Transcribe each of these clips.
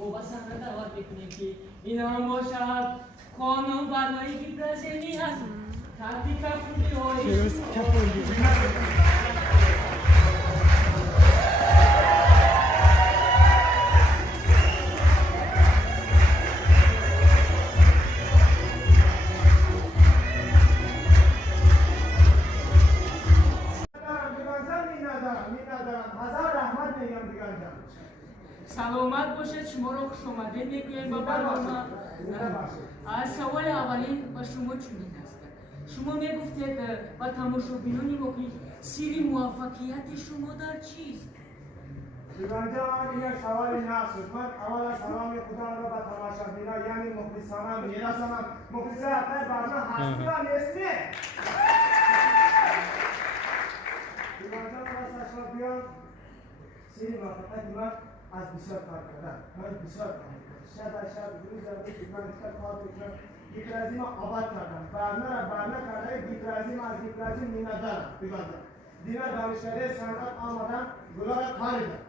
بابا سهر دعوت میکنه که این هم باشد خانم برای گیبرزنی هست تحتی کفوری هایی سلامت باشد شما رو خوش آمده میگویم با برنامه از سوال اولین با شما چنین است شما میگفتید با تماشابینان ما که سیر موفقیت شما در چیست؟ دیوان جان این سوال نخست من اول سلام خدا را به تماشابینان یعنی مخلصانه میرسانم مخلصه اپنای برنامه هستی و نیستی دیوان جان راست اشرافیان سیر موفقیت من از بسیار کار کردن من بسیار کار کردم شب روز من کار بکنم گیترازی ما آباد کردم برنه کرده گیترازی ما از گیترازی میندارم بگردم دیگر دانشکده صنعت آمدن گلا را خریدم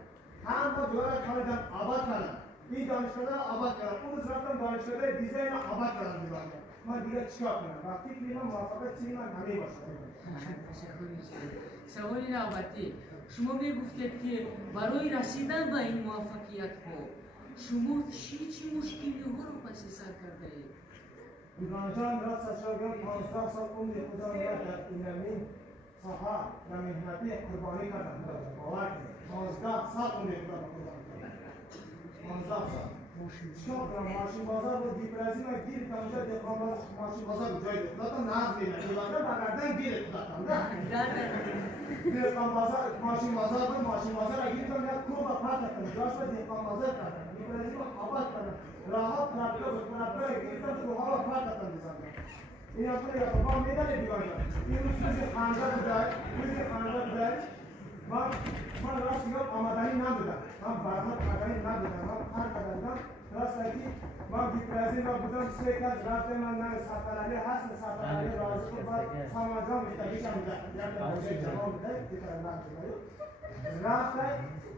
هم با گلا را خریدم آباد کردم این دانشکده را آباد کردم اون روز رفتم دانشکده دیزاین را آباد کردم بگردم من دیگر چیکار کنم وقتی که من موافقت چیزی من همه باشه سوال نوبتی شما میگفتید که برای رسیدن به این موفقیت ها شما چی مشکلی ها رو پس سر کرده اید؟ دیوان جان راست اشرافیان 15 سال عمر خدا را در این ساحه و مهنتی قربانی کردم باور کنید 15 سال عمر خدا را قربانی کردم 15 سال چیکار کنم ماشین بازار بود دیپرازی من گیر تا اونجا دقیقا ماشین بازار بود جای دادم ناز میدن دیوانه بگردن گیر دادم دقیقا بازار ماشین بازار بود ماشین بازار را گیرتم یک کوب و پرد کردم جاش را دقیقا بازار کردم دیپرازی من آباد کردم راحت ترابیو بود کنابیو گیرتم تو ها را پرد کردم دیزانه این اصلا یک با میدانه دیوان جان این روز خانده بودای من راست میگم آمدنی نبودم من برنامه آمدنی نبودم من هر کدام راست که من دیپرازی را بودم سه کس رفته من نه سفرعلی هست سفرعلی راضی بود باید سامانجان میتگیشم بوده یک دوزه جمع بوده رفته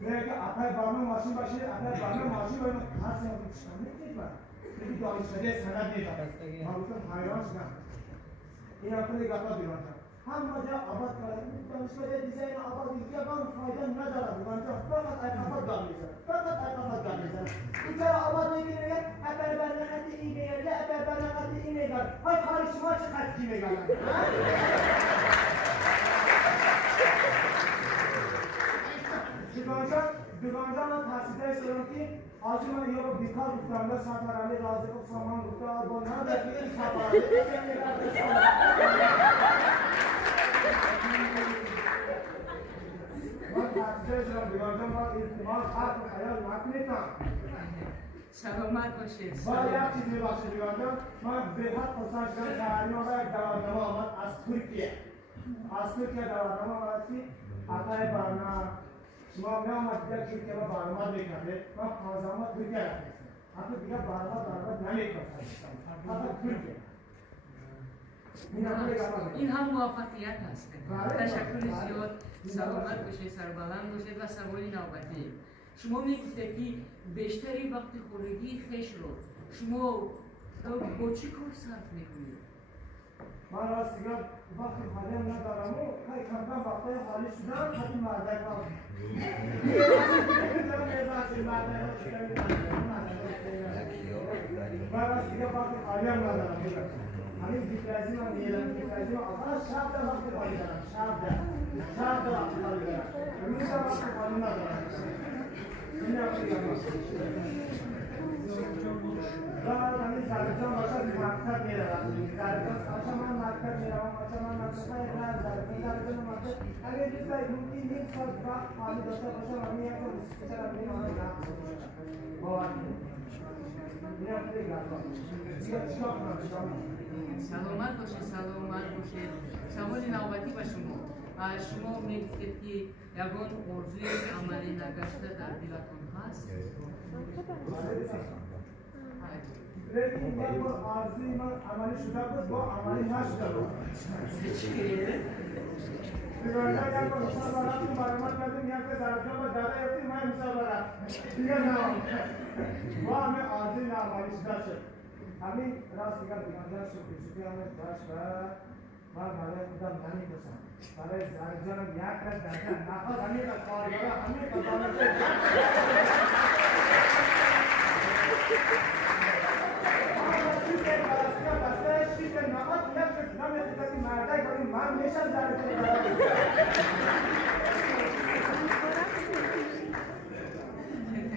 میگه اپای برنامه ماشین باشید اپای برنامه ماشین باید هر سه ماشین بشتم میگید من میگه دانشکده سند میدم من بودم حیران شدم این اپای گفتا بیران هم ماجرا آباد کردن دانشکده دیزاین آباد یکان فایده نداره دیوانجا فقط اعتقاد دار میزنه چرا آباد میگیره اگر برنامه این میگه اگر برنامه این میگه های کاری شما چقدر کی میگه دیوانجا من تحصیل شدم که آجی من یه رو بیکار گفتم به سفرعلی راضی بود سامان گفته با نداره این سفرعلی سلامت باشید با یک چیزی باشه دیوانجان من به حد خواستم شدم تعلیم آقا یک دورنامه آمد از ترکیه دورنامه آمد که اقای برنامه شما می آمد دیگر ترکیه با برنامه میکنه من 15 ماه ترکیه رفتم حتی دیگر برنامه نمیکنم حتی ترکیه این هم موفقیت هست تشکر زیاد سلامت باشید سربلند باشید و سوال نوبتی شما میگفتید که بیشتری وقت خانگی خویش رو شما با چی کار صرف میکنید؟ من راست میگم وقت خالی هم ندارم و خیلی کمتر وقتای خالی شدم خیلی مردک هم من راست میگم وقت خالی هم ندارم همین دیپرازی من میرم دیپرازی من آقا شب در وقت خالی دارم شب در وقت خالی دارم روز در وقت خالی ندارم این هم میگم بعد همین زرگان باشد مکتب میروم زرگان آشا من مکتب میروم آشا من مکتب میروم زرگان مکتب اگر دوستای ممکن یک سال وقت خالی داشته باشم همین یک سال چرا میرم باور کنید میرم خیلی گردان چیکار کنم سلامت باشید سوال نوبتی به شما میگفتید که یگان ارزوی عملی نگشته در دلتان هست لیکن یک بار آرزوی من عملی شده بود با عملی نشده بود دیگران یا با مثال برای معلومات کردیم یا که درجه با داده یافتی من مثال برای دیگر نه ما همه عادی نامالی شده شد همین راست دیگر دیگر شد که همه داشت و برای خودم نمی‌کشم برای زنجانم یک رد درجه نخواد همین از کارگاه همین قضاوت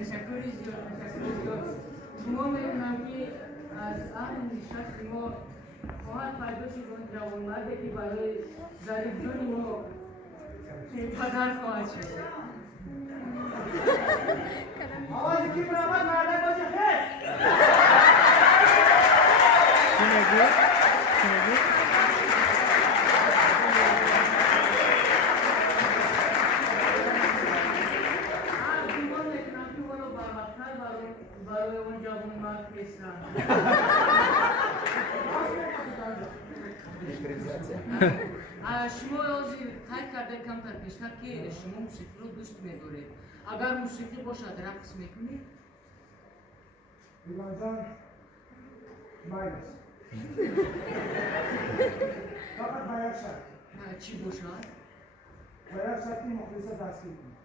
تشکری زیاد شما می‌بینم که از اهل نشست ما خواهد پیدا شد جوانمرده که برای ظریف جان ما پدر خواهد شد آوازی که برامد مرده باشه خیلی برای اون جوانمرد فرستم شما یازی خیلی کرده کمتر پیشتر که شما موسیقی رو دوست می‌دارید اگر موسیقی باشد رقص میکنید؟ ایوان جان بایدش فقط باید شد چی باشد؟ باید شد که مخلص دستی کنید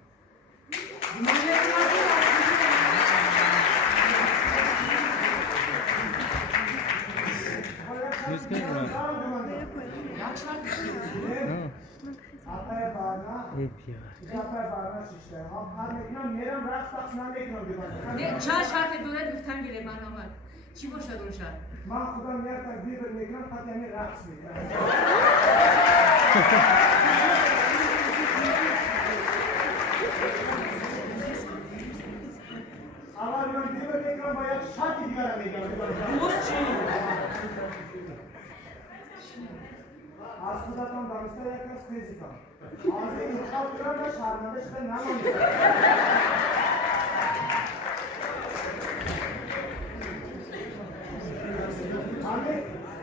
چه شرط دولت گفتن گیره برنامه چی باشد اون شرط؟ من خودم یک تقدیر میکنم خط یعنی رقص میکنم اول من دیگر میکنم با یک شرطی دیگر میکنم دوست چی؟ از خودتان دانسته یک از فیزیکم از این انتخاب کنم و شرمنده شده نمانده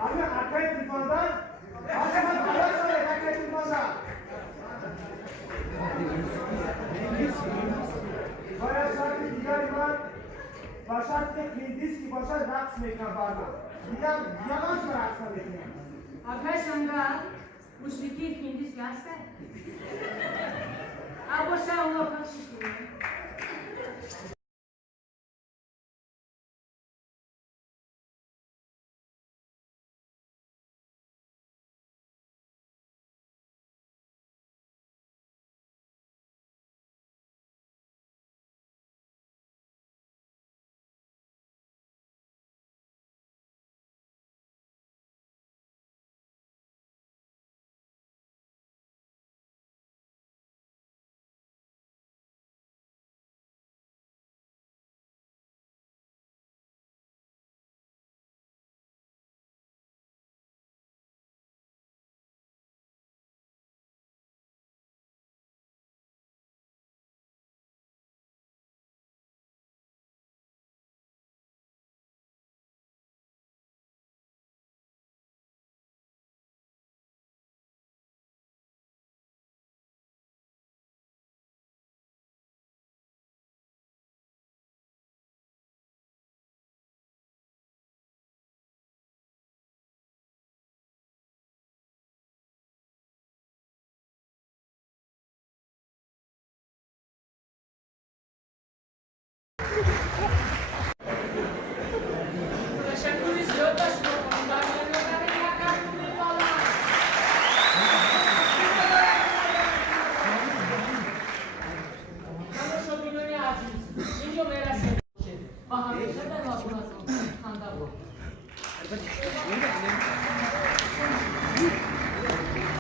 همه اکای تیفاندن آقا من باید شده اکای تیفاندن باید شرط دیگری من با شرط هندیس که باشد رقص میکنم بردم دیگر یمانش رو رقص میکنم آقای سنگر موسیقی هندیس که هسته؟ باشه اونا پخشش کنیم با همیشه در واقع خانده بود